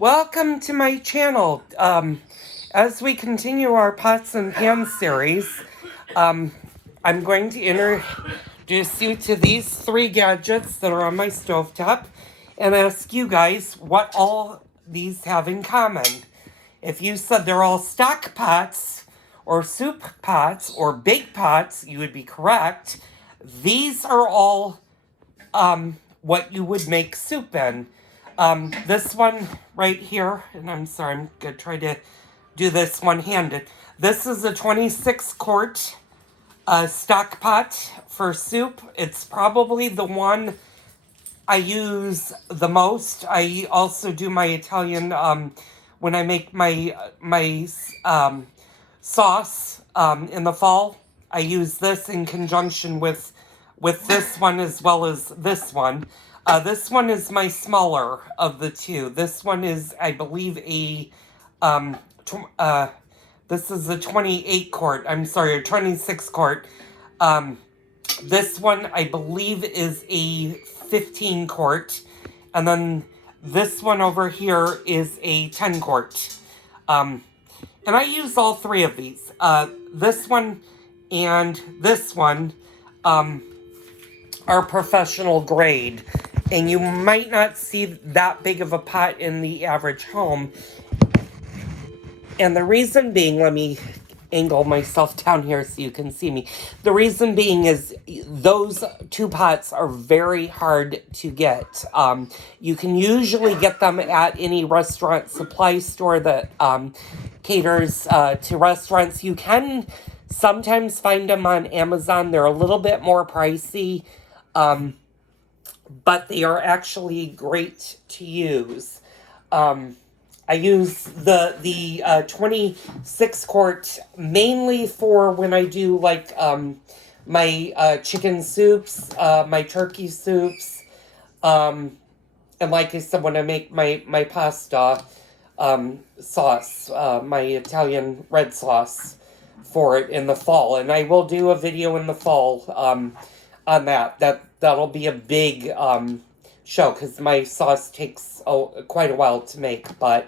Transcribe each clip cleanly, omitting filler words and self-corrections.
Welcome to my channel. As we continue our pots and pans series, I'm going to introduce you to these three gadgets that are on my stovetop and ask you guys what all these have in common. If you said they're all stock pots or soup pots or big pots, you would be correct. These are all what you would make soup in. This one right here, and I'm sorry, I'm gonna try to do this one-handed. This is a 26 quart stock pot for soup. It's probably the one I use the most. I also do my Italian when I make my sauce in the fall. I use this in conjunction with this one as well as this one. This one is my smaller of the two. This one is, I believe, um, this is a 28 quart. I'm sorry, a 26 quart. This one, I believe, is a 15 quart. And then this one over here is a 10 quart. And I use all three of these. This one and this one are professional grade. And you might not see that big of a pot in the average home. And the reason being, let me angle myself down here so you can see me. The reason being is those two pots are very hard to get. You can usually get them at any restaurant supply store that caters to restaurants. You can sometimes find them on Amazon. They're a little bit more pricey, but they are actually great to use. I use the 26 quart mainly for when I do like my chicken soups, my turkey soups, and like I said, when I make my pasta sauce, my Italian red sauce for it in the fall, and I will do a video in the fall on that. That'll be a big show because my sauce takes quite a while to make. But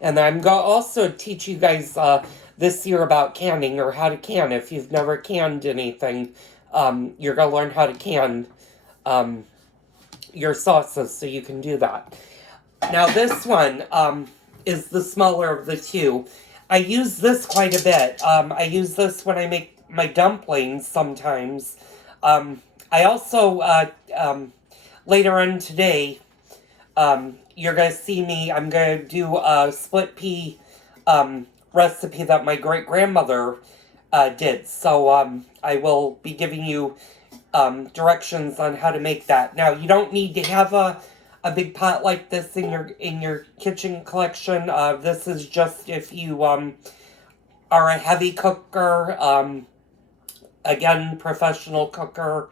and I'm going to also teach you guys this year about canning or how to can. If you've never canned anything, you're going to learn how to can your sauces so you can do that. Now this one is the smaller of the two. I use this quite a bit. I use this when I make my dumplings sometimes. I also, later on today, you're going to see me, I'm going to do a split pea recipe that my great-grandmother did. So I will be giving you directions on how to make that. Now, you don't need to have a big pot like this in your kitchen collection. This is just if you are a heavy cooker, again, professional cooker.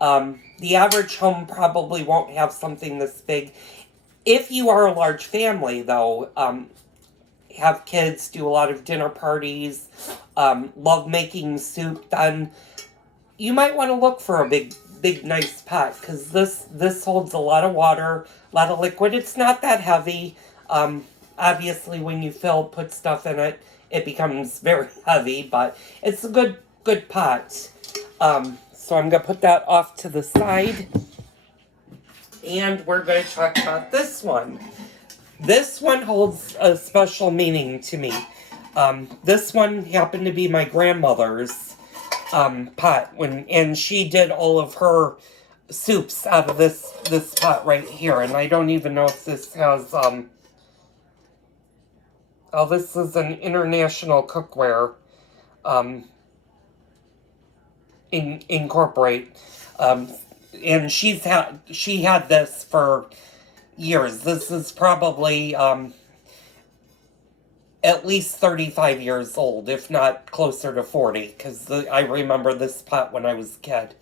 The average home probably won't have something this big. If you are a large family, though, have kids, do a lot of dinner parties, love making soup, then you might want to look for a big, nice pot, because this holds a lot of water, a lot of liquid. It's not that heavy. Obviously, when you put stuff in it, it becomes very heavy, but it's a good pot. So I'm going to put that off to the side. And we're going to talk about this one. This one holds a special meaning to me. This one happened to be my grandmother's pot, and she did all of her soups out of this pot right here. And I don't even know if this has oh, this is an International Cookware Incorporate. And she had this for years. This is probably at least 35 years old, if not closer to 40, because I remember this pot when I was a kid.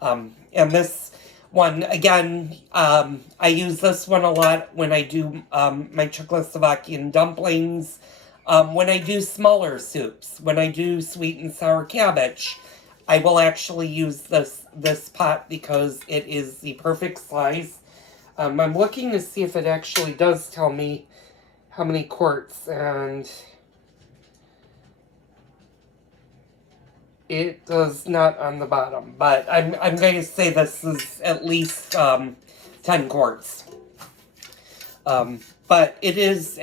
And this one, again, I use this one a lot when I do my Czechoslovakian dumplings, when I do smaller soups, when I do sweet and sour cabbage. I will actually use this pot because it is the perfect size. I'm looking to see if it actually does tell me how many quarts, and it does not on the bottom, but I'm going to say this is at least 10 quarts. But it is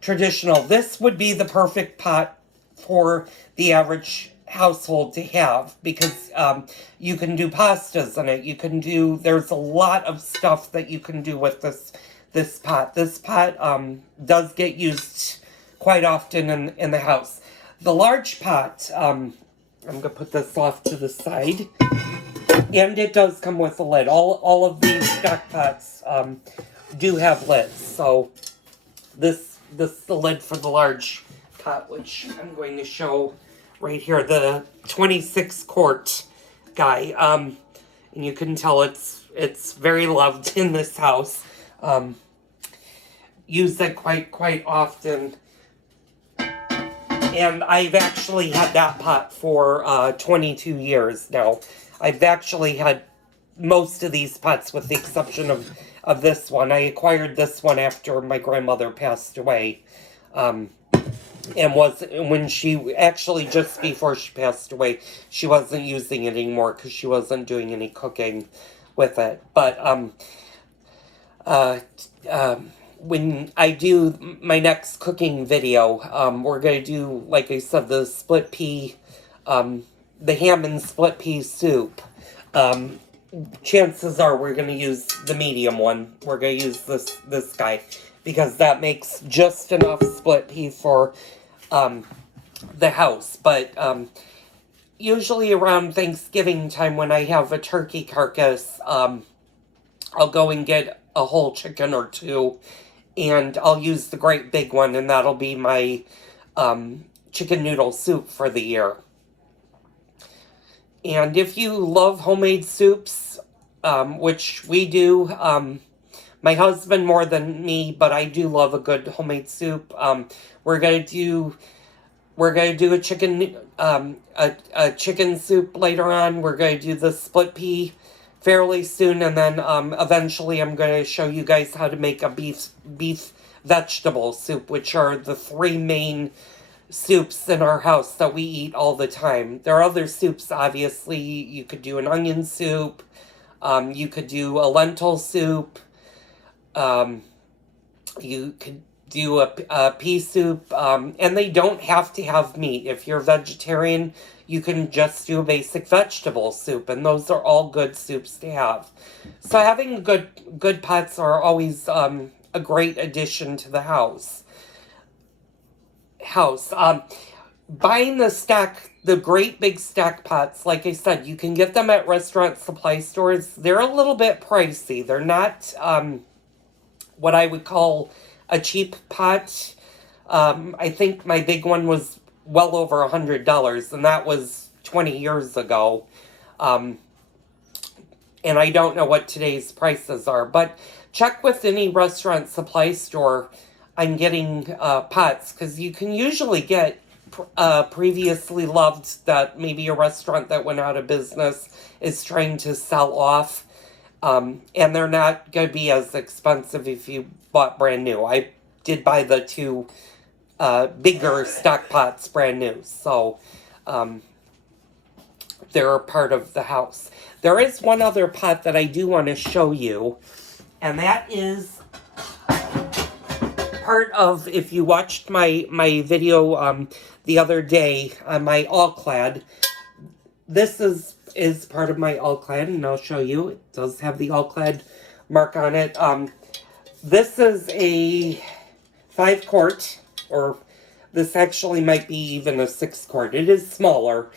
traditional. This would be the perfect pot for the average household to have, because you can do pastas in it. You can do, there's a lot of stuff that you can do with this pot. This pot does get used quite often in the house. The large pot, I'm going to put this off to the side, and it does come with a lid. All of these stock pots do have lids, so this is the lid for the large pot, which I'm going to show right here, the 26 quart guy, and you can tell it's very loved in this house. Use it quite often, and I've actually had that pot for 22 years now. I've actually had most of these pots, with the exception of this one. I acquired this one after my grandmother passed away. And when she, actually just before she passed away, she wasn't using it anymore because she wasn't doing any cooking with it. But when I do my next cooking video, we're going to do, like I said, the split pea, the ham and split pea soup. Chances are we're going to use the medium one. We're going to use this guy, because that makes just enough split pea for the house. But usually around Thanksgiving time, when I have a turkey carcass, I'll go and get a whole chicken or two, and I'll use the great big one, and that'll be my chicken noodle soup for the year. And if you love homemade soups, which we do, my husband more than me, but I do love a good homemade soup. We're gonna do a chicken a chicken soup later on. We're gonna do the split pea fairly soon, and then eventually I'm gonna show you guys how to make a beef vegetable soup, which are the three main soups in our house that we eat all the time. There are other soups, obviously. You could do an onion soup. You could do a lentil soup. You could do a pea soup. And they don't have to have meat. If you're vegetarian, you can just do a basic vegetable soup. And those are all good soups to have. So having good pots are always a great addition to the house. Buying the great big stack pots, like I said, you can get them at restaurant supply stores. They're a little bit pricey. They're not what I would call a cheap pot. I think my big one was well over $100, and that was 20 years ago. And I don't know what today's prices are, but check with any restaurant supply store on getting pots, because you can usually get previously loved that maybe a restaurant that went out of business is trying to sell off, and they're not going to be as expensive if you bought brand new. I did buy the two bigger stock pots brand new, so they're a part of the house. There is one other pot that I do want to show you, and that is part of, if you watched my video the other day on my All-Clad, this is part of my All-Clad, and I'll show you. It does have the All-Clad mark on it. This is a 5 quart, or this actually might be even a 6 quart. It is smaller.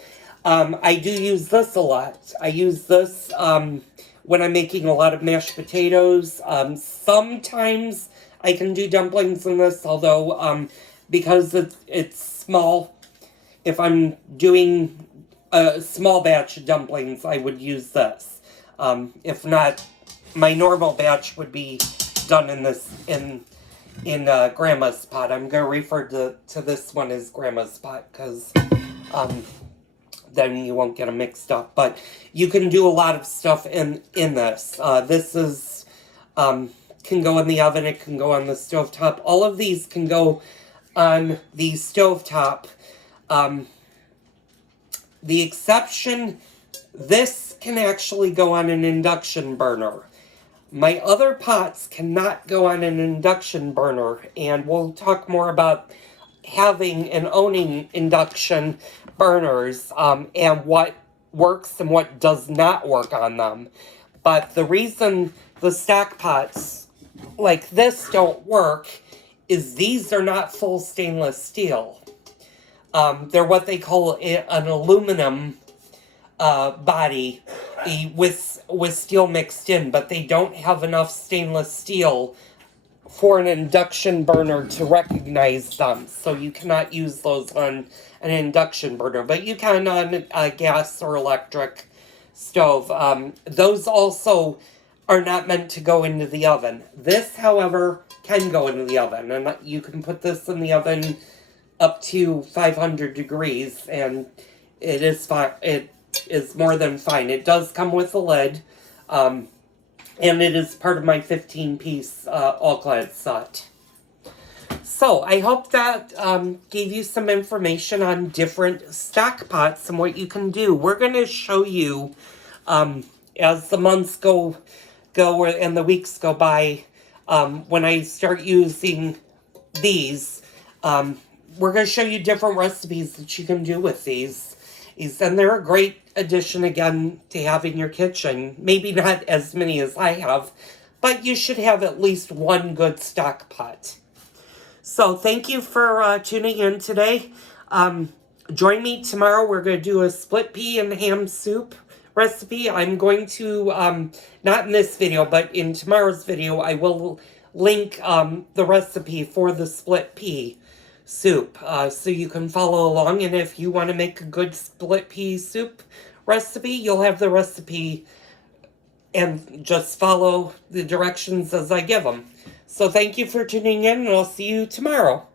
I do use this a lot. I use this when I'm making a lot of mashed potatoes. Sometimes I can do dumplings in this, although because it's small, if I'm doing a small batch of dumplings, I would use this. If not, my normal batch would be done in this in Grandma's pot. I'm going to refer to this one as Grandma's pot, because then you won't get them mixed up. But you can do a lot of stuff in this. This is can go in the oven, it can go on the stovetop. All of these can go on the stovetop. The exception, this can actually go on an induction burner. My other pots cannot go on an induction burner, and we'll talk more about having and owning induction burners and what works and what does not work on them. But the reason the stock pots like this don't work is these are not full stainless steel. They're what they call an aluminum body with steel mixed in, but they don't have enough stainless steel for an induction burner to recognize them. So you cannot use those on an induction burner, but you can on a gas or electric stove. Those also are not meant to go into the oven. This, however, can go into the oven, and you can put this in the oven up to 500 degrees, and it is fine. It is more than fine. It does come with a lid, and it is part of my 15-piece all-clad set. So, I hope that gave you some information on different stock pots and what you can do. We're going to show you, as the months go and the weeks go by, when I start using these, we're going to show you different recipes that you can do with these. And they're a great addition, again, to have in your kitchen. Maybe not as many as I have, but you should have at least one good stock pot. So thank you for tuning in today. Join me tomorrow. We're going to do a split pea and ham soup recipe. I'm going to, not in this video, but in tomorrow's video, I will link the recipe for the split pea soup so you can follow along. And if you want to make a good split pea soup recipe, you'll have the recipe and just follow the directions as I give them. So thank you for tuning in, and I'll see you tomorrow.